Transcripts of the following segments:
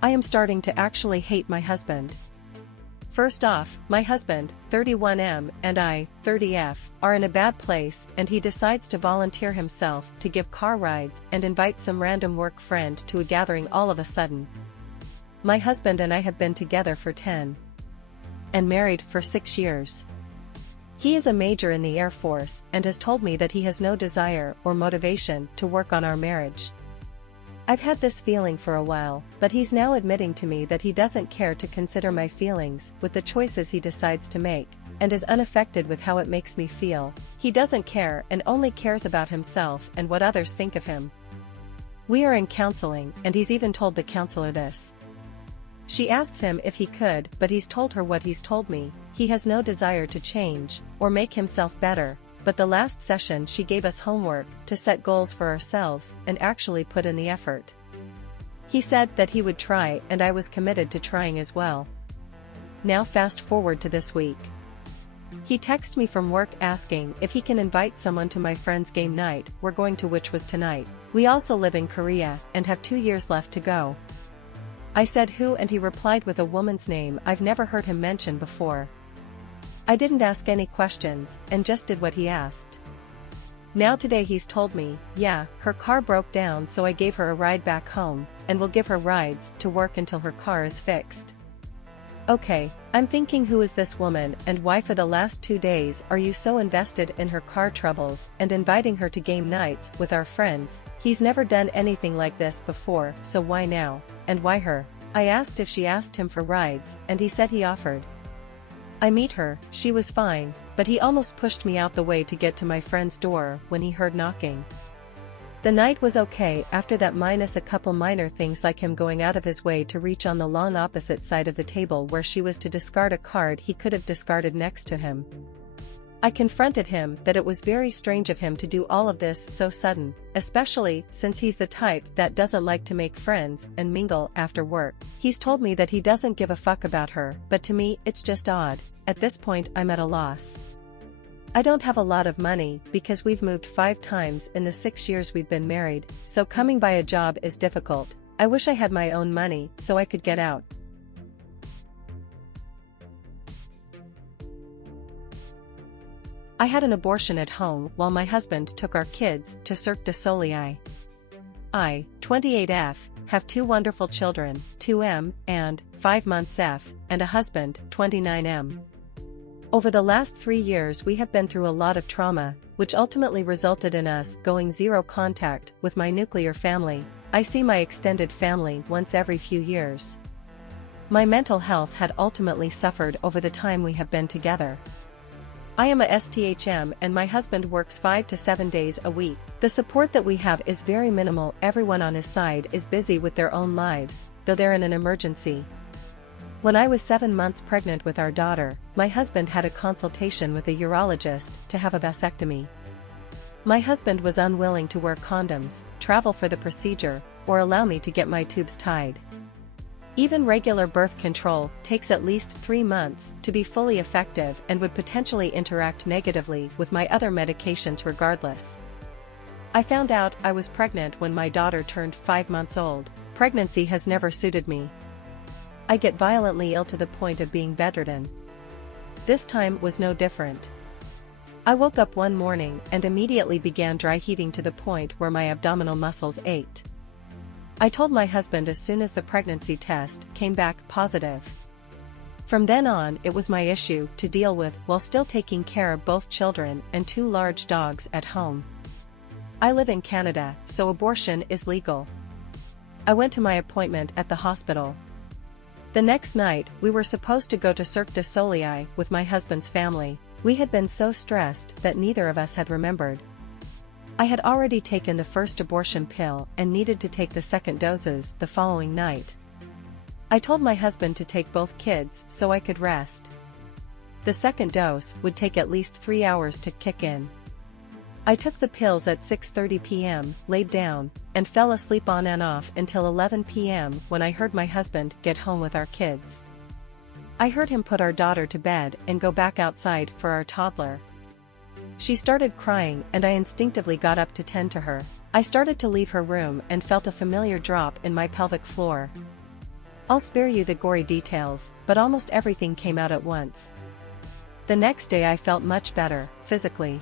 I am starting to actually hate my husband. First off, my husband, 31M, and I, 30F, are in a bad place and he decides to volunteer himself to give car rides and invite some random work friend to a gathering all of a sudden. My husband and I have been together for 10 and married for 6 years. He is a major in the Air Force and has told me that he has no desire or motivation to work on our marriage. I've had this feeling for a while, but he's now admitting to me that he doesn't care to consider my feelings with the choices he decides to make, and is unaffected with how it makes me feel. He doesn't care and only cares about himself and what others think of him. We are in counseling and he's even told the counselor this. She asks him if he could, but he's told her what he's told me. He has no desire to change or make himself better. But the last session she gave us homework to set goals for ourselves and actually put in the effort. He said that he would try and I was committed to trying as well. Now fast forward to this week. He texted me from work asking if he can invite someone to my friend's game night we're going to, which was tonight. We also live in Korea and have 2 years left to go. I said who, and he replied with a woman's name I've never heard him mention before. I didn't ask any questions and just did what he asked. Now today he's told me, yeah, her car broke down, so I gave her a ride back home and will give her rides to work until her car is fixed. Okay, I'm thinking, who is this woman and why for the last 2 days are you so invested in her car troubles and inviting her to game nights with our friends? He's never done anything like this before, so why now? And why her? I asked if she asked him for rides and he said he offered. I meet her, she was fine, but he almost pushed me out the way to get to my friend's door when he heard knocking. The night was okay after that, minus a couple minor things like him going out of his way to reach on the long opposite side of the table where she was to discard a card he could have discarded next to him. I confronted him that it was very strange of him to do all of this so sudden, especially since he's the type that doesn't like to make friends and mingle after work. He's told me that he doesn't give a fuck about her, but to me it's just odd. At this point I'm at a loss. I don't have a lot of money because we've moved 5 times in the 6 years we've been married, so coming by a job is difficult. I wish I had my own money so I could get out. I had an abortion at home while my husband took our kids to Cirque du Soleil. I, 28F, have 2 wonderful children, 2M and 5 months F, and a husband, 29M. Over the last 3 years we have been through a lot of trauma, which ultimately resulted in us going zero contact with my nuclear family. I see my extended family once every few years. My mental health had ultimately suffered over the time we have been together. I am a STHM and my husband works 5 to 7 days a week. The support that we have is very minimal. Everyone on his side is busy with their own lives, though they're in an emergency. When I was 7 months pregnant with our daughter, my husband had a consultation with a urologist to have a vasectomy. My husband was unwilling to wear condoms, travel for the procedure, or allow me to get my tubes tied. Even regular birth control takes at least 3 months to be fully effective and would potentially interact negatively with my other medications regardless. I found out I was pregnant when my daughter turned 5 months old. Pregnancy has never suited me. I get violently ill to the point of being bedridden. This time was no different. I woke up one morning and immediately began dry heaving to the point where my abdominal muscles ached. I told my husband as soon as the pregnancy test came back positive. From then on, it was my issue to deal with while still taking care of both children and 2 large dogs at home. I live in Canada, so abortion is legal. I went to my appointment at the hospital. The next night, we were supposed to go to Cirque du Soleil with my husband's family. We had been so stressed that neither of us had remembered. I had already taken the first abortion pill and needed to take the second doses the following night. I told my husband to take both kids so I could rest. The second dose would take at least 3 hours to kick in. I took the pills at 6:30 p.m., laid down, and fell asleep on and off until 11 p.m. when I heard my husband get home with our kids. I heard him put our daughter to bed and go back outside for our toddler. She started crying and I instinctively got up to tend to her. I started to leave her room and felt a familiar drop in my pelvic floor. I'll spare you the gory details, but almost everything came out at once. The next day I felt much better, physically.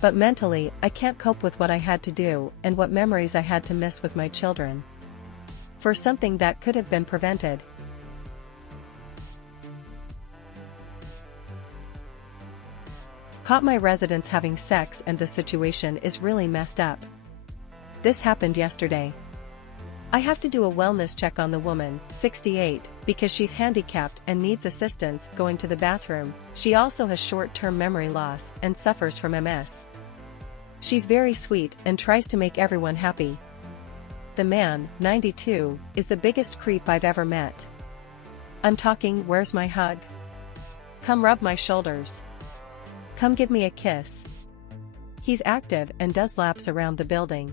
But mentally, I can't cope with what I had to do and what memories I had to miss with my children. For something that could have been prevented. Caught my residents having sex and the situation is really messed up. This happened yesterday. I have to do a wellness check on the woman, 68, because she's handicapped and needs assistance going to the bathroom. She also has short-term memory loss and suffers from MS. She's very sweet and tries to make everyone happy. The man, 92, is the biggest creep I've ever met. I'm talking, where's my hug? Come rub my shoulders. Come give me a kiss. He's active and does laps around the building.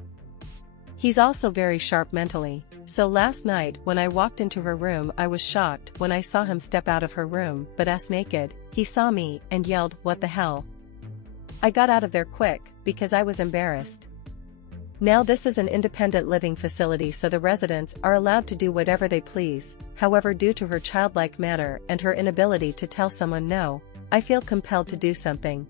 He's also very sharp mentally, so last night when I walked into her room I was shocked when I saw him step out of her room but ass naked. He saw me and yelled, "What the hell?" I got out of there quick, because I was embarrassed. Now this is an independent living facility so the residents are allowed to do whatever they please, however due to her childlike manner and her inability to tell someone no, I feel compelled to do something.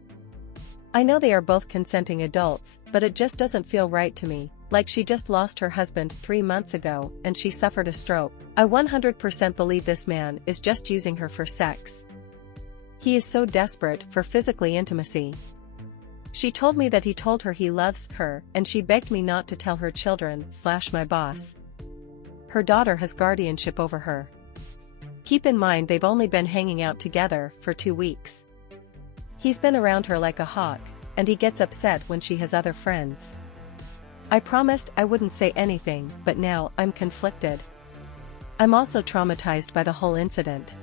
I know they are both consenting adults, but it just doesn't feel right to me. Like she just lost her husband 3 months ago and she suffered a stroke. I 100% believe this man is just using her for sex. He is so desperate for physically intimacy. She told me that he told her he loves her and she begged me not to tell her children/my boss. Her daughter has guardianship over her. Keep in mind they've only been hanging out together for 2 weeks. He's been around her like a hawk, and he gets upset when she has other friends. I promised I wouldn't say anything, but now I'm conflicted. I'm also traumatized by the whole incident.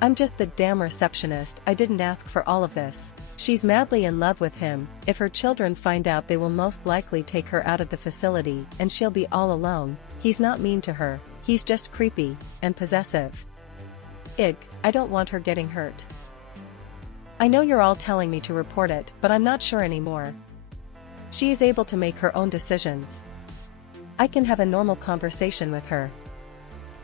I'm just the damn receptionist. I didn't ask for all of this. She's madly in love with him. If her children find out they will most likely take her out of the facility and she'll be all alone. He's not mean to her, he's just creepy and possessive. I don't want her getting hurt. I know you're all telling me to report it, but I'm not sure anymore. She is able to make her own decisions. I can have a normal conversation with her.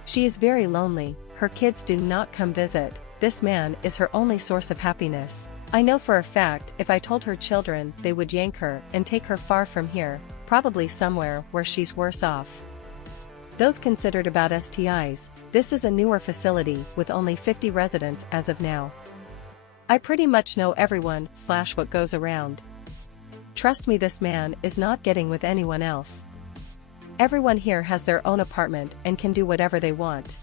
She is very lonely, her kids do not come visit, this man is her only source of happiness. I know for a fact if I told her children they would yank her and take her far from here, probably somewhere where she's worse off. Those considered about STIs, this is a newer facility with only 50 residents as of now. I pretty much know everyone/what goes around. Trust me, this man is not getting with anyone else. Everyone here has their own apartment and can do whatever they want.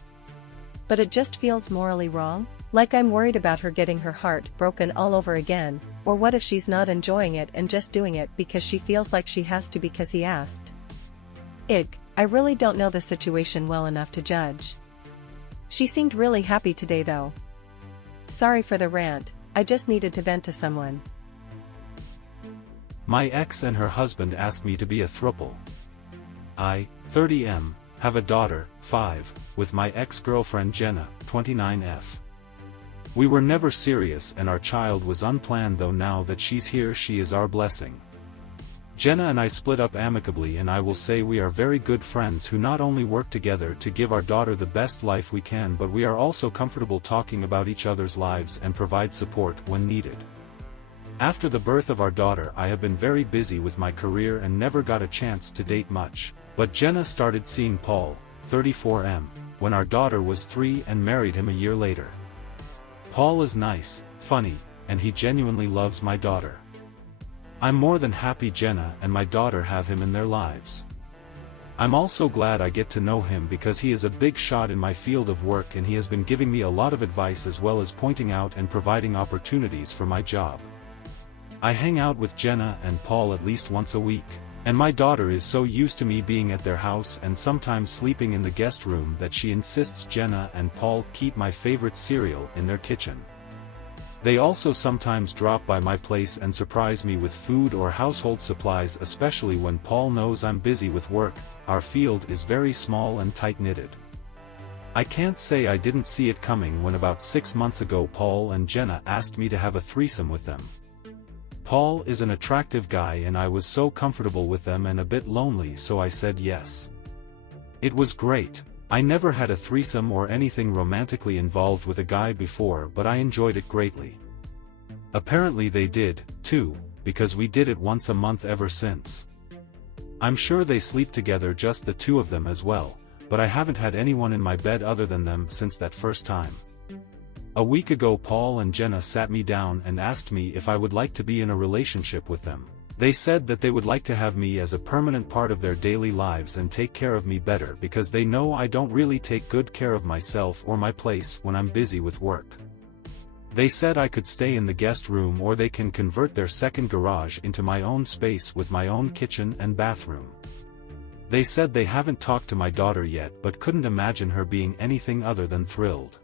But it just feels morally wrong, like I'm worried about her getting her heart broken all over again, or what if she's not enjoying it and just doing it because she feels like she has to because he asked. I really don't know the situation well enough to judge. She seemed really happy today though. Sorry for the rant, I just needed to vent to someone. My ex and her husband asked me to be a throuple. I, 30M, have a daughter, 5, with my ex-girlfriend Jenna, 29F. We were never serious and our child was unplanned, though now that she's here she is our blessing. Jenna and I split up amicably and I will say we are very good friends who not only work together to give our daughter the best life we can, but we are also comfortable talking about each other's lives and provide support when needed. After the birth of our daughter I have been very busy with my career and never got a chance to date much, but Jenna started seeing Paul, 34M, when our daughter was 3 and married him a year later. Paul is nice, funny, and he genuinely loves my daughter. I'm more than happy Jenna and my daughter have him in their lives. I'm also glad I get to know him because he is a big shot in my field of work and he has been giving me a lot of advice as well as pointing out and providing opportunities for my job. I hang out with Jenna and Paul at least once a week, and my daughter is so used to me being at their house and sometimes sleeping in the guest room that she insists Jenna and Paul keep my favorite cereal in their kitchen. They also sometimes drop by my place and surprise me with food or household supplies, especially when Paul knows I'm busy with work. Our field is very small and tight-knitted. I can't say I didn't see it coming when about 6 months ago Paul and Jenna asked me to have a threesome with them. Paul is an attractive guy and I was so comfortable with them and a bit lonely, so I said yes. It was great. I never had a threesome or anything romantically involved with a guy before, but I enjoyed it greatly. Apparently they did, too, because we did it once a month ever since. I'm sure they sleep together, just the two of them as well, but I haven't had anyone in my bed other than them since that first time. A week ago Paul and Jenna sat me down and asked me if I would like to be in a relationship with them. They said that they would like to have me as a permanent part of their daily lives and take care of me better because they know I don't really take good care of myself or my place when I'm busy with work. They said I could stay in the guest room or they can convert their second garage into my own space with my own kitchen and bathroom. They said they haven't talked to my daughter yet but couldn't imagine her being anything other than thrilled.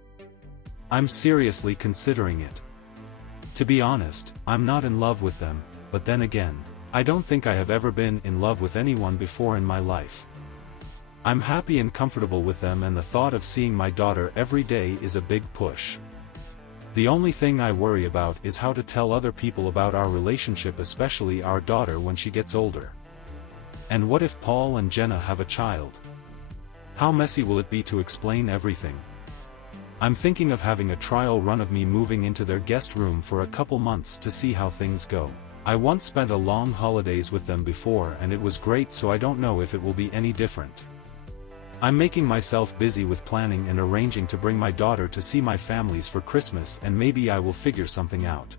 I'm seriously considering it. To be honest, I'm not in love with them, but then again, I don't think I have ever been in love with anyone before in my life. I'm happy and comfortable with them, and the thought of seeing my daughter every day is a big push. The only thing I worry about is how to tell other people about our relationship, especially our daughter when she gets older. And what if Paul and Jenna have a child? How messy will it be to explain everything? I'm thinking of having a trial run of me moving into their guest room for a couple months to see how things go. I once spent a long holidays with them before and it was great, so I don't know if it will be any different. I'm making myself busy with planning and arranging to bring my daughter to see my families for Christmas, and maybe I will figure something out.